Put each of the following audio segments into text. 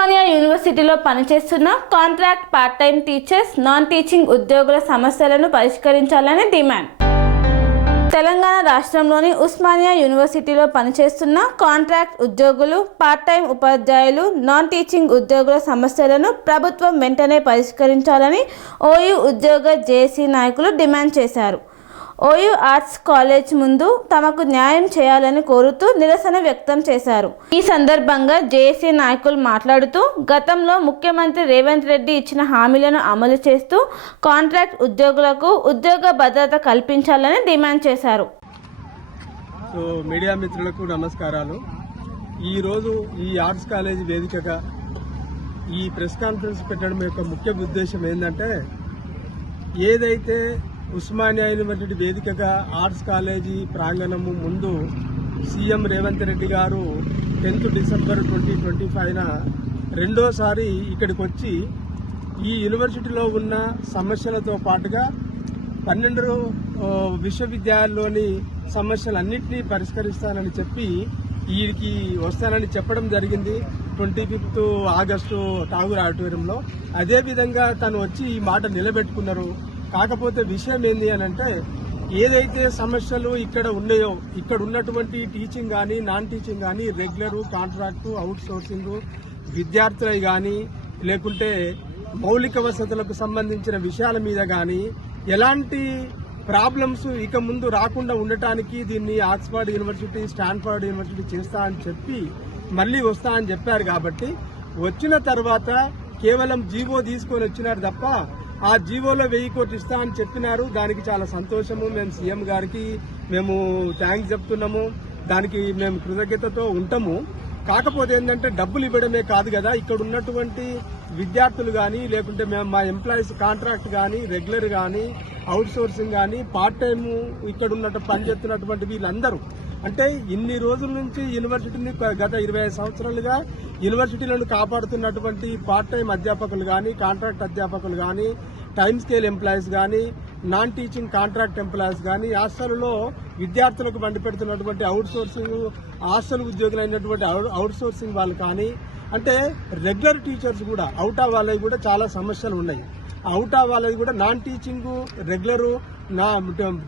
ఉస్మానియా యూనివర్సిటీలో పనిచేస్తున్న contract part time teachers, non teaching ఉద్యోగుల సమస్యలను పరిష్కరించాలని డిమాండ్. తెలంగాణ రాష్ట్రంలోని ఉస్మానియా యూనివర్సిటీలో పనిచేస్తున్న కాంట్రాక్ట్ ఉద్యోగులు, పార్ట్ టైం ఉపాధ్యాయులు, నాన్ టీచింగ్ ఉద్యోగుల సమస్యలను ప్రభుత్వం వెంటనే పరిష్కరించాలని ఓయూ ఉద్యోగ జేఏసీ నాయకులు డిమాండ్ చేశారు. ఓయూ ఆర్ట్స్ కాలేజ్ ముందు తమకు న్యాయం చేయాలని కోరుతూ నిరసన వ్యక్తం చేశారు. ఈ సందర్భంగా జేఏసీ నాయకులు మాట్లాడుతూ, గతంలో ముఖ్యమంత్రి రేవంత్ రెడ్డి ఇచ్చిన హామీలను అమలు చేస్తూ కాంట్రాక్ట్ ఉద్యోగులకు ఉద్యోగ భద్రత కల్పించాలని డిమాండ్ చేశారు. మీడియా మిత్రులకు నమస్కారాలు. ఈరోజు ఈ ఆర్ట్స్ కాలేజీ వేదికగా ఈ ప్రెస్ కాన్ఫరెన్స్ పెట్టడం యొక్క ముఖ్య ఉద్దేశం ఏంటంటే, ఏదైతే ఉస్మానియా యూనివర్సిటీ వేదికగా ఆర్ట్స్ కాలేజీ ప్రాంగణము ముందు సీఎం రేవంత్ రెడ్డి గారు 10th డిసెంబర్ 2025 రెండోసారి ఇక్కడికి వచ్చి ఈ యూనివర్సిటీలో ఉన్న సమస్యలతో పాటుగా 12 విశ్వవిద్యాలయాల్లోని సమస్యలన్నింటినీ పరిష్కరిస్తానని చెప్పి వీరికి వస్తానని చెప్పడం జరిగింది 25th ఆగస్టు ఠాగూర్ ఆడిటోరియంలో. అదేవిధంగా తను వచ్చి ఈ మాట నిలబెట్టుకున్నారు. కాకపోతే విషయం ఏంది అని అంటే, ఏదైతే సమస్యలు ఇక్కడ ఉన్నాయో, ఇక్కడ ఉన్నటువంటి టీచింగ్ కానీ, నాన్ టీచింగ్ కానీ, రెగ్యులర్, కాంట్రాక్టు, అవుట్ సోర్సింగ్, విద్యార్థులవి కానీ, లేకుంటే మౌలిక వసతులకు సంబంధించిన విషయాల మీద కానీ ఎలాంటి ప్రాబ్లమ్స్ ఇక ముందు రాకుండా ఉండటానికి దీన్ని ఆక్స్ఫర్డ్ యూనివర్సిటీ, స్టాన్ఫర్డ్ యూనివర్సిటీ చేస్తా అని చెప్పి మళ్ళీ వస్తా అని చెప్పారు. కాబట్టి వచ్చిన తర్వాత కేవలం జీవో తీసుకొని వచ్చినారు తప్ప ఆ జీవోలో 1000 కోట్లు ఇస్తా అని చెప్పినారు. దానికి చాలా సంతోషము. మేము సీఎం గారికి మేము థ్యాంక్స్ చెప్తున్నాము. దానికి మేము కృతజ్ఞతతో ఉంటాము. కాకపోతే ఏంటంటే, డబ్బులు ఇవ్వడమే కాదు కదా, ఇక్కడ ఉన్నటువంటి విద్యార్థులు కానీ, లేకుంటే మేము మా ఎంప్లాయీస్ కాంట్రాక్ట్ కానీ, రెగ్యులర్ కానీ, అవుట్ సోర్సింగ్ కానీ, పార్ట్ టైం ఇక్కడ ఉన్నట్టు పనిచేస్తున్నటువంటి వీళ్ళందరూ, అంటే ఇన్ని రోజుల నుంచి యూనివర్సిటీని గత 25 సంవత్సరాలుగా యూనివర్సిటీలను కాపాడుతున్నటువంటి పార్ట్ టైం అధ్యాపకులు కానీ, కాంట్రాక్ట్ అధ్యాపకులు కానీ, టైం స్కేల్ ఎంప్లాయీస్ కానీ, నాన్ టీచింగ్ కాంట్రాక్ట్ ఎంప్లాయీస్ కానీ, హాస్టల్లో విద్యార్థులకు బండి పెడుతున్నటువంటి అవుట్ సోర్సింగ్ హాస్టల్ ఉద్యోగులు అయినటువంటి అవుట్ సోర్సింగ్ వాళ్ళు కానీ, అంటే రెగ్యులర్ టీచర్స్ కూడా అవుట్ ఆఫ్ వాళ్ళవి కూడా చాలా సమస్యలు ఉన్నాయి. అవుట్ ఆఫ్ వాళ్ళది కూడా non teaching regular,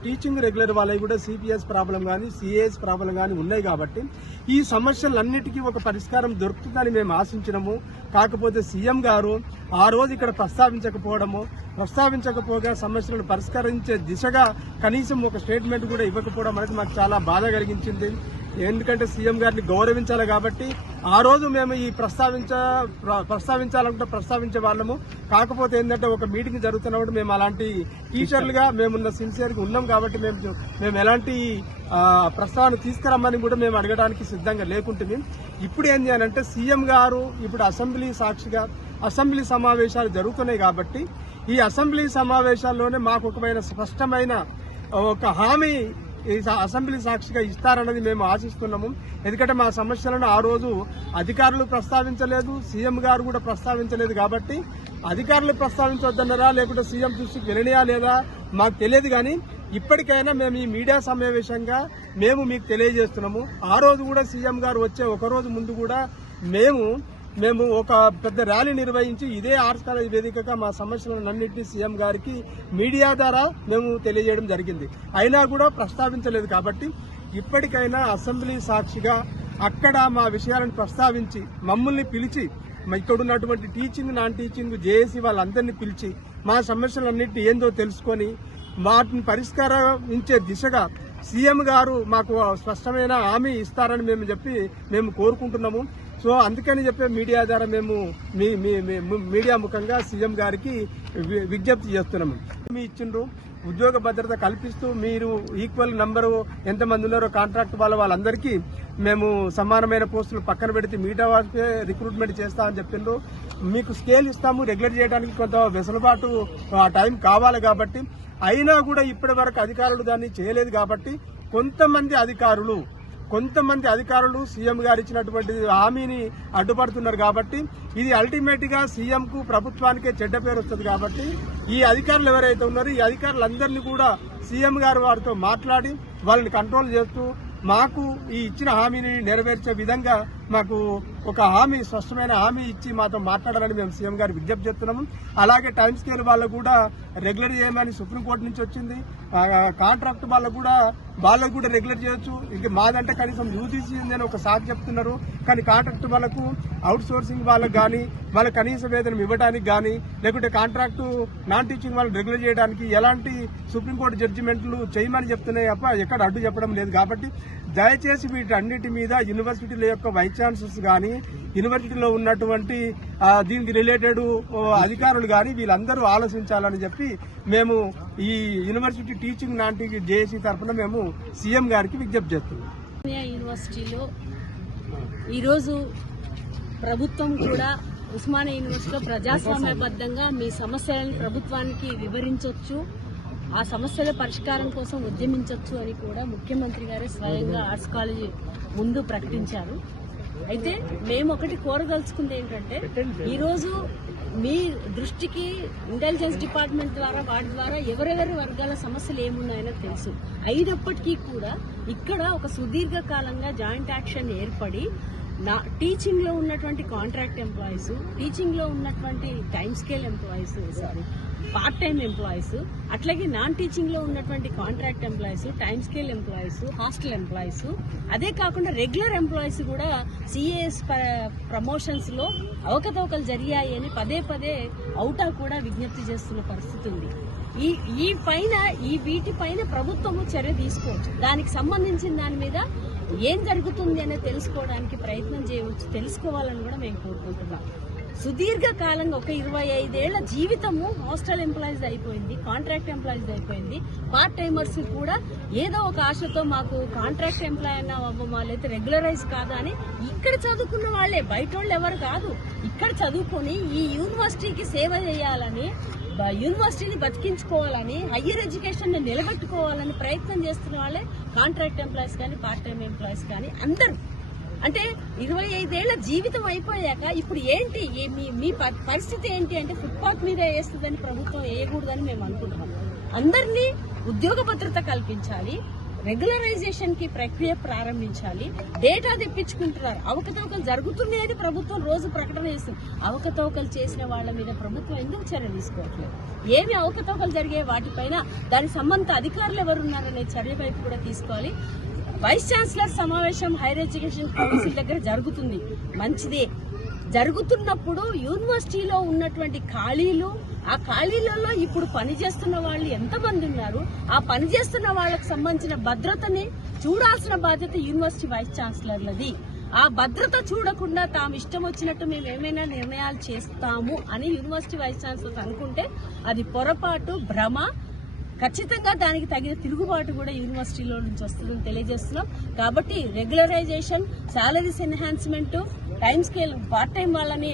teaching regular వాళ్ళవి కూడా సిపిఎస్ ప్రాబ్లం కానీ, సిఏఎస్ ప్రాబ్లం కానీ ఉన్నాయి. కాబట్టి ఈ సమస్యలన్నిటికీ ఒక పరిష్కారం దొరుకుతుందని మేము ఆశించినాము. కాకపోతే సీఎం గారు ఆ రోజు ఇక్కడ ప్రస్తావించకపోగా సమస్యలను పరిష్కరించే దిశగా కనీసం ఒక స్టేట్మెంట్ కూడా ఇవ్వకపోవడం అనేది మాకు చాలా బాధ కలిగించింది. ఎందుకంటే సీఎం గారిని గౌరవించాలి కాబట్టి ఆ రోజు మేము ఈ ప్రస్తావించాలంటే ప్రస్తావించే వాళ్ళము. కాకపోతే ఏంటంటే, ఒక మీటింగ్ జరుగుతున్నప్పుడు మేము అలాంటి టీచర్లుగా మేమున్న సిన్సియర్గా ఉన్నాం కాబట్టి మేము ఎలాంటి ప్రస్తావన తీసుకురమ్మని కూడా మేము అడగడానికి సిద్ధంగా లేకుంటుంది. ఇప్పుడు ఏంటి అని అంటే, సీఎం గారు ఇప్పుడు అసెంబ్లీ సాక్షిగా అసెంబ్లీ సమావేశాలు జరుగుతున్నాయి కాబట్టి ఈ అసెంబ్లీ సమావేశాల్లోనే మాకు ఒకమైన స్పష్టమైన ఒక హామీ ఈ అసెంబ్లీ సాక్షిగా ఇస్తారన్నది మేము ఆశిస్తున్నాము. ఎందుకంటే మా సమస్యలను ఆ రోజు అధికారులు ప్రస్తావించలేదు, సీఎం గారు కూడా ప్రస్తావించలేదు. కాబట్టి అధికారులు ప్రస్తావించొద్దన్నారా, లేకుంటే సీఎం దృష్టికి వెళ్ళనియా లేదా మాకు తెలియదు. కానీ ఇప్పటికైనా మేము ఈ మీడియా సమావేశంగా మేము మీకు తెలియజేస్తున్నాము. ఆ రోజు కూడా సీఎం గారు వచ్చే ఒకరోజు ముందు కూడా మేము ఒక పెద్ద ర్యాలీ నిర్వహించి ఇదే ఆర్ట్స్ కాలేజ్ వేదికగా మా సమస్యలన్నింటినీ సీఎం గారికి మీడియా ద్వారా మేము తెలియజేయడం జరిగింది. అయినా కూడా ప్రస్తావించలేదు. కాబట్టి ఇప్పటికైనా అసెంబ్లీ సాక్షిగా అక్కడ మా విషయాలను ప్రస్తావించి మమ్మల్ని పిలిచి, ఇక్కడ ఉన్నటువంటి టీచింగ్, నాన్ టీచింగ్, జేఏసీ వాళ్ళందరినీ పిలిచి మా సమస్యలన్నింటినీ ఏందో తెలుసుకొని వాటిని పరిష్కరించే దిశగా సీఎం గారు మాకు స్పష్టమైన హామీ ఇస్తారని మేము కోరుకుంటున్నాము. సో అందుకని చెప్పే మీడియా ద్వారా మేము మీడియా ముఖంగా సీఎం గారికి విజ్ఞప్తి చేస్తున్నాము. మీ ఇచ్చిండ్రు ఉద్యోగ భద్రత కల్పిస్తూ మీరు ఈక్వల్ నంబరు ఎంతమంది ఉన్నారో కాంట్రాక్ట్ వాళ్ళందరికీ మేము సమానమైన పోస్టులు పక్కన పెడితే మిగతా వాళ్ళకే రిక్రూట్మెంట్ చేస్తామని చెప్పిండ్రు. మీకు స్కేల్ ఇస్తాము, రెగ్యులర్ చేయడానికి కొంత వెసులుబాటు ఆ టైం కావాలి. కాబట్టి అయినా కూడా ఇప్పటి వరకు అధికారులు దాన్ని చేయలేదు. కాబట్టి కొంతమంది అధికారులు సీఎం గారు ఇచ్చినటువంటి హామీని అడ్డుపడుతున్నారు. కాబట్టి ఇది అల్టిమేట్ గా సీఎం కు, ప్రభుత్వానికే చెడ్డ పేరు వస్తుంది. కాబట్టి ఈ అధికారులు ఎవరైతే ఉన్నారో ఈ అధికారులందరినీ కూడా సీఎం గారు వారితో మాట్లాడి వాళ్ళని కంట్రోల్ చేస్తూ మాకు ఈ ఇచ్చిన హామీని నెరవేర్చే విధంగా మాకు ఒక హామీ, స్పష్టమైన హామీ ఇచ్చి మాతో మాట్లాడాలని మేము సీఎం గారికి విజ్ఞప్తి చేస్తున్నాము. అలాగే టైం స్కేల్ వాళ్ళకు కూడా రెగ్యులర్ చేయమని సుప్రీంకోర్టు నుంచి వచ్చింది. కాంట్రాక్ట్ వాళ్ళకు కూడా రెగ్యులర్ చేయొచ్చు. ఇంక మాదంటే కనీసం యూజీసీ అని ఒక సాకు చెప్తున్నారు, కానీ కాంట్రాక్ట్ వాళ్ళకు అవుట్ సోర్సింగ్ వాళ్ళకు కానీ వాళ్ళ కనీస వేతనం ఇవ్వడానికి కానీ లేకుంటే కాంట్రాక్టు నాన్ టీచింగ్ వాళ్ళని రెగ్యులర్ చేయడానికి ఎలాంటి సుప్రీంకోర్టు జడ్జిమెంట్లు చేయమని చెప్తున్నాయి తప్ప ఎక్కడ అడ్డు చెప్పడం లేదు. కాబట్టి దయచేసి వీటన్నిటి మీద యూనివర్సిటీల యొక్క వైస్ ఛాన్సలర్స్ కానీ యూనివర్సిటీలో ఉన్నటువంటి దీనికి రిలేటెడ్ అధికారులు కానీ వీళ్ళందరూ ఆలోచించాలని చెప్పి మేము ఈ university teaching non teaching JAC తరఫున మేము సీఎం గారికి విజ్ఞప్తి చేస్తున్నాం. యూనివర్సిటీలో ఈరోజు ప్రభుత్వం కూడా ఉస్మానియా యూనివర్సిటీలో ప్రజాస్వామ్యబద్ధంగా మీ సమస్యలను ప్రభుత్వానికి వివరించవచ్చు, ఆ సమస్యల పరిష్కారం కోసం ఉద్యమించవచ్చు అని కూడా ముఖ్యమంత్రి గారే స్వయంగా ఆర్ట్స్ కాలేజీ ముందు ప్రకటించారు. అయితే మేము ఒకటి కోరదలుచుకుంది ఏంటంటే, ఈరోజు మీ దృష్టికి ఇంటెలిజెన్స్ డిపార్ట్మెంట్ ద్వారా వాటి ద్వారా ఎవరెవరి వర్గాల సమస్యలు ఏమున్నాయో తెలుసు. అయినప్పటికీ కూడా ఇక్కడ ఒక సుదీర్ఘకాలంగా జాయింట్ యాక్షన్ ఏర్పడి టీచింగ్ లో ఉన్నటువంటి కాంట్రాక్ట్ ఎంప్లాయీస్, టీచింగ్ లో ఉన్నటువంటి time scale employees, part time employees, అట్లాగే నాన్ టీచింగ్ లో ఉన్నటువంటి contract employees, time scale employees, hostel employees, అదే కాకుండా రెగ్యులర్ ఎంప్లాయీస్ కూడా సిఏఎస్ ప్రమోషన్స్ లో అవకతవకలు జరిగాయి అని పదే పదే అవుటా కూడా విజ్ఞప్తి చేస్తున్న పరిస్థితి ఉంది. వీటిపైన ప్రభుత్వము చర్య తీసుకోవచ్చు. దానికి సంబంధించిన దాని మీద ఏం జరుగుతుంది అనేది తెలుసుకోవడానికి ప్రయత్నం చేయవచ్చు, తెలుసుకోవాలని కూడా మేము కోరుకుంటున్నాం. సుదీర్ఘకాలంగా ఒక 25 ఏళ్ల జీవితము హాస్టల్ ఎంప్లాయీస్ అయిపోయింది, కాంట్రాక్ట్ ఎంప్లాయీస్ అయిపోయింది. పార్ట్ టైమర్స్ కూడా ఏదో ఒక ఆశతో మాకు కాంట్రాక్ట్ ఎంప్లాయ్ అన్నా అవ్వమా లేకపోతే రెగ్యులరైజ్ కాదా అని ఇక్కడ చదువుకున్న వాళ్లే, బయట వాళ్ళు ఎవరు కాదు, ఇక్కడ చదువుకొని ఈ యూనివర్సిటీకి సేవ చేయాలని, యూనివర్సిటీని బతికించుకోవాలని, హయ్యర్ ఎడ్యుకేషన్ ని నిలబెట్టుకోవాలని ప్రయత్నం చేస్తున్న వాళ్ళే కాంట్రాక్ట్ ఎంప్లాయీస్ కానీ పార్ట్ టైం ఎంప్లాయీస్ కానీ అందరూ. అంటే 25 ఏళ్ల జీవితం అయిపోయాక ఇప్పుడు ఏంటి మీ పరిస్థితి ఏంటి అంటే ఫుట్పాత్ మీద వేస్తుందని ప్రభుత్వం వేయకూడదని మేము అనుకుంటున్నాం. అందరినీ ఉద్యోగ భద్రత కల్పించాలి, రెగ్యులరైజేషన్ కి ప్రక్రియ ప్రారంభించాలి. డేటా తెప్పించుకుంటున్నారు, అవకతవకలు జరుగుతున్నాయని ప్రభుత్వం రోజు ప్రకటన చేస్తుంది. అవకతవకలు చేసిన వాళ్ళ మీద ప్రభుత్వం ఎందుకు చర్య తీసుకోవట్లేదు? ఏమి అవకతవకలు జరిగే వాటిపైన దానికి సంబంధిత అధికారులు ఎవరున్నారనే చర్య వైపు కూడా తీసుకోవాలి. వైస్ ఛాన్సలర్ సమావేశం హైయర్ ఎడ్యుకేషన్ కౌన్సిల్ దగ్గర జరుగుతుంది, మంచిదే. జరుగుతున్నప్పుడు యూనివర్సిటీలో ఉన్నటువంటి ఖాళీలు, ఆ ఖాళీలలో ఇప్పుడు పనిచేస్తున్న వాళ్ళు ఎంతమంది ఉన్నారు, ఆ పనిచేస్తున్న వాళ్ళకు సంబంధించిన భద్రతని చూడాల్సిన బాధ్యత యూనివర్సిటీ వైస్ ఛాన్సలర్లది. ఆ భద్రత చూడకుండా తాము ఇష్టం వచ్చినట్టు మేము ఏమైనా నిర్ణయాలు చేస్తాము అని యూనివర్సిటీ వైస్ ఛాన్సలర్ అనుకుంటే అది పొరపాటు, భ్రమ. ఖచ్చితంగా దానికి తగిన తిరుగుబాటు కూడా యూనివర్సిటీలో నుంచి వస్తుందని తెలియజేస్తున్నాం. కాబట్టి regularisation, salaries enhancement, time scale, part time వాళ్ళని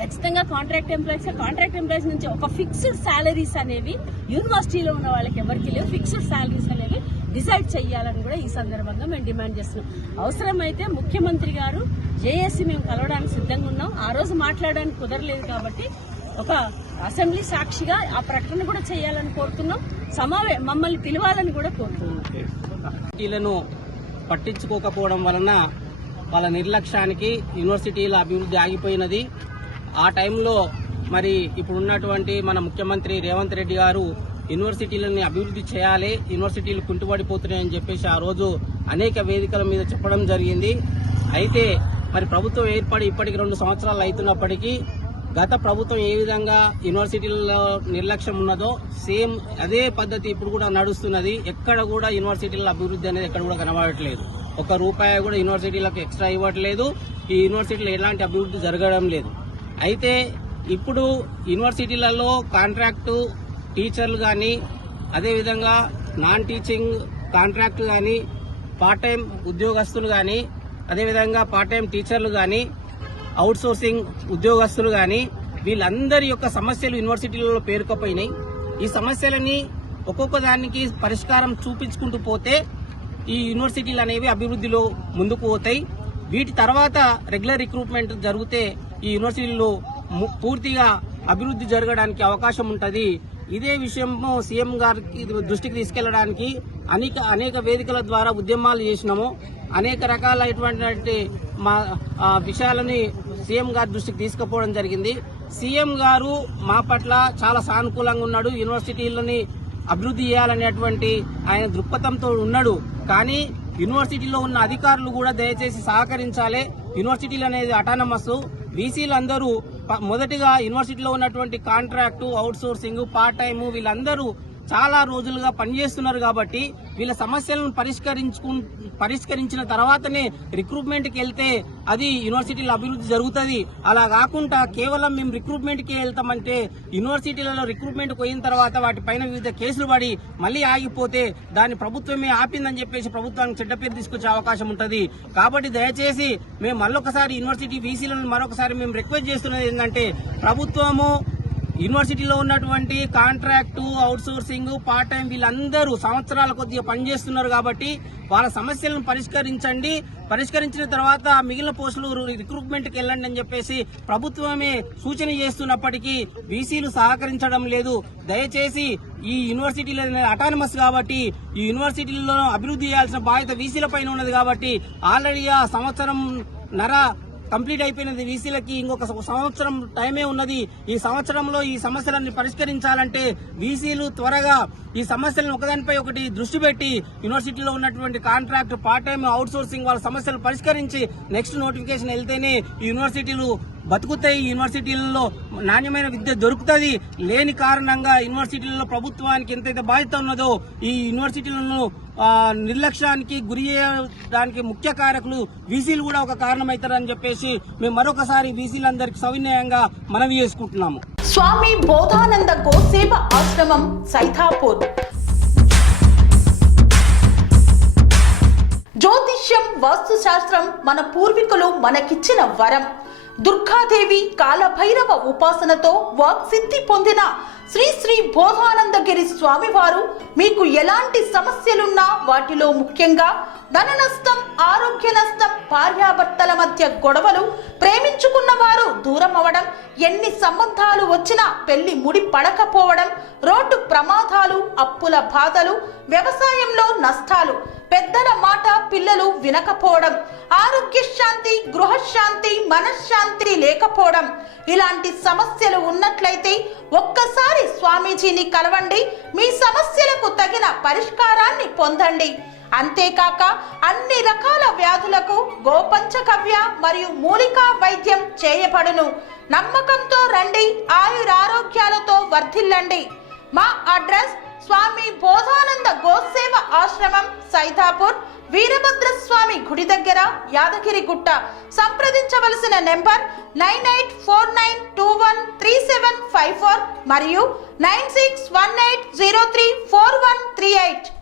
ఖచ్చితంగా కాంట్రాక్ట్ ఎంప్లాయీస్ నుంచి ఒక ఫిక్స్డ్ సాలరీస్ అనేవి యూనివర్సిటీలో ఉన్న వాళ్ళకి ఎవరికి లేవు, ఫిక్స్డ్ సాలరీస్ అనేవి డిసైడ్ చేయాలని కూడా ఈ సందర్భంగా మేము డిమాండ్ చేస్తున్నాం. అవసరమైతే ముఖ్యమంత్రి గారు జేఏసీ మేము కలవడానికి సిద్ధంగా ఉన్నాం. ఆ రోజు మాట్లాడడానికి కుదరలేదు కాబట్టి ఒక అసెంబ్లీ సాక్షిగా ఆ ప్రకటన కూడా చేయాలని కోరుతున్నాం. మమ్మల్ని పిలవాలని కూడా కోరుతున్నాం. యూనివర్సిటీలను పట్టించుకోకపోవడం వలన వాళ్ళ నిర్లక్ష్యానికి యూనివర్సిటీల అభివృద్ధి ఆగిపోయినది. ఆ టైంలో మరి ఇప్పుడున్నటువంటి మన ముఖ్యమంత్రి రేవంత్ రెడ్డి గారు యూనివర్సిటీలని అభివృద్ధి చేయాలి, యూనివర్సిటీలు కుంటుపడిపోతున్నాయని చెప్పేసి ఆ రోజు అనేక వేదికల మీద చెప్పడం జరిగింది. అయితే మరి ప్రభుత్వం ఏర్పడి ఇప్పటికి 2 సంవత్సరాలు అవుతున్నప్పటికీ గత ప్రభుత్వం ఏ విధంగా యూనివర్సిటీల్లో నిర్లక్ష్యం ఉన్నదో సేమ్ అదే పద్ధతి ఇప్పుడు కూడా నడుస్తున్నది. ఎక్కడ కూడా యూనివర్సిటీల అభివృద్ధి అనేది ఎక్కడ కూడా కనబడట్లేదు. ₹1 కూడా యూనివర్సిటీలకు ఎక్స్ట్రా ఇవ్వట్లేదు. ఈ యూనివర్సిటీలో ఎలాంటి అభివృద్ధి జరగడం లేదు. అయితే ఇప్పుడు యూనివర్సిటీలలో కాంట్రాక్టు టీచర్లు కానీ, అదేవిధంగా నాన్ టీచింగ్ కాంట్రాక్ట్ కానీ, పార్ట్ టైం ఉద్యోగస్తులు కానీ, అదేవిధంగా పార్ట్ టైం టీచర్లు కానీ, అవుట్ సోర్సింగ్ ఉద్యోగస్తులు కానీ, వీళ్ళందరి యొక్క సమస్యలు యూనివర్సిటీలలో పేరుకుపోయినాయి. ఈ సమస్యలని ఒక్కొక్క దానికి పరిష్కారం చూపించుకుంటూ పోతే ఈ యూనివర్సిటీలు అనేవి అభివృద్ధిలో ముందుకు పోతాయి. వీటి తర్వాత రెగ్యులర్ రిక్రూట్మెంట్ జరిగితే ఈ యూనివర్సిటీల్లో పూర్తిగా అభివృద్ధి జరగడానికి అవకాశం ఉంటుంది. ఇదే విషయము సీఎం గారికి దృష్టికి తీసుకెళ్లడానికి అనేక వేదికల ద్వారా ఉద్యమాలు చేసినాము. అనేక రకాలైనటువంటి మా విషయాలని సీఎం గారి దృష్టికి తీసుకుపోవడం జరిగింది. సీఎం గారు మా పట్ల చాలా సానుకూలంగా ఉన్నాడు. యూనివర్సిటీలని అభివృద్ధి చేయాలనేటువంటి ఆయన దృక్పథంతో ఉన్నాడు. కానీ యూనివర్సిటీలో ఉన్న అధికారులు కూడా దయచేసి సహకరించాలి. యూనివర్సిటీలు అనేది అటానమస్. వీసీలందరూ మొదటిగా యూనివర్సిటీలో ఉన్నటువంటి contract, out sourcing, part time వీళ్ళందరూ చాలా రోజులుగా పనిచేస్తున్నారు కాబట్టి వీళ్ళ సమస్యలను పరిష్కరించిన తర్వాతనే రిక్రూట్మెంట్కి వెళ్తే అది యూనివర్సిటీల అభివృద్ధి జరుగుతుంది. అలా కాకుండా కేవలం మేము రిక్రూట్మెంట్కి వెళ్తామంటే యూనివర్సిటీలలో రిక్రూట్మెంట్కి పోయిన తర్వాత వాటిపైన వివిధ కేసులు పడి మళ్ళీ ఆగిపోతే దాన్ని ప్రభుత్వమే ఆపిందని చెప్పేసి ప్రభుత్వానికి చెడ్డ పేరు తీసుకొచ్చే అవకాశం ఉంటుంది. కాబట్టి దయచేసి మేము మళ్ళొకసారి యూనివర్సిటీ వీసీలను మరొకసారి మేము రిక్వెస్ట్ చేస్తున్నది ఏంటంటే పరిశ్రమము యూనివర్సిటీలో ఉన్నటువంటి contract, out sourcing, part time వీళ్ళందరూ సంవత్సరాల కొద్దిగా పనిచేస్తున్నారు కాబట్టి వాళ్ళ సమస్యలను పరిష్కరించండి. పరిష్కరించిన తర్వాత మిగిలిన పోస్టులు రిక్రూట్మెంట్కి వెళ్ళండి అని చెప్పేసి ప్రభుత్వమే సూచన చేస్తున్నప్పటికీ వీసీలు సహకరించడం లేదు. దయచేసి ఈ యూనివర్సిటీలు అటానమస్ కాబట్టి ఈ యూనివర్సిటీల్లో అభివృద్ధి చేయాల్సిన బాధ్యత వీసీల పైన ఉన్నది కాబట్టి ఆల్రెడీ ఆ సంవత్సరం కంప్లీట్ అయిపోయినది. వీసీలకి ఇంకొక సంవత్సరం టైమే ఉన్నది. ఈ సంవత్సరంలో ఈ సమస్యలన్నీ పరిష్కరించాలంటే వీసీలు త్వరగా ఈ సమస్యలను ఒకదానిపై ఒకటి దృష్టి పెట్టి యూనివర్సిటీలో ఉన్నటువంటి contract, part time, out sourcing వాళ్ళ సమస్యలు పరిష్కరించి నెక్స్ట్ నోటిఫికేషన్ వెళ్తేనే ఈ యూనివర్సిటీలు బతుకుతాయి. యూనివర్సిటీలలో నాణ్యమైన విద్య దొరుకుతుంది. లేని కారణంగా యూనివర్సిటీలలో ప్రభుత్వానికి ఎంతైతే బాధ్యత ఉన్నదో ఈ యూనివర్సిటీలను నిర్లక్ష్యానికి గురి చేయడానికి ముఖ్య కారకులు వీసీలు కూడా ఒక కారణమవుతారని చెప్పేసి మేము మరొకసారి వీసీలందరికీ సవినయంగా మనవి చేసుకుంటున్నాము. స్వామి బోధానంద గోసేవ ఆశ్రమం సైథాపూర్. జ్యోతిష్యం, వాస్తుశాస్త్రం మన పూర్వీకులు మనకిచ్చిన వరం. దుర్గాదేవి, కాలభైరవ ఉపాసనతో వాక్సిద్ధి పొందిన శ్రీ శ్రీ బోధానందగిరి స్వామివారు మీకు ఎలాంటి సమస్యలున్నా వాటిలో ముఖ్యంగా ధన నష్టం, ఆరోగ్య నష్టం, భార్యాభర్తల మధ్య గొడవలు, ప్రేమించుకున్న వారు దూరం అవడం, ఎన్ని సంబంధాలు వచ్చినా పెళ్లి ముడి పడకపోవడం, రోడ్డు ప్రమాదాలు, అప్పుల బాధలు, వ్యవసాయంలో నష్టాలు, పెద్దల మాట పిల్లలు వినకపోవడం, ఆరోగ్య శాంతి, గృహశాంతి, మనశ్శాంతి లేకపోవడం, ఇలాంటి సమస్యలు ఉన్నట్లయితే ఒక్కసారి స్వామీజీని కలవండి. మీ సమస్యలకు తగిన పరిష్కారాన్ని పొందండి. అంతేకాక అన్ని రకాల వ్యాధులకు గోపంచగవ్య మరియు మూలికా వైద్యం చేయబడును. నమ్మకంతో రండి, ఆయురారోగ్యాలతో వర్ధిల్లండి. మా అడ్రస్ స్వామి బోధానంద గోసేవ ఆశ్రమం, సైథాపూర్, వీరభద్రస్వామి గుడి దగ్గర, యాదగిరిగుట్ట. సంప్రదించవలసిన నెంబర్ 9849213754 మరియు 9618034138.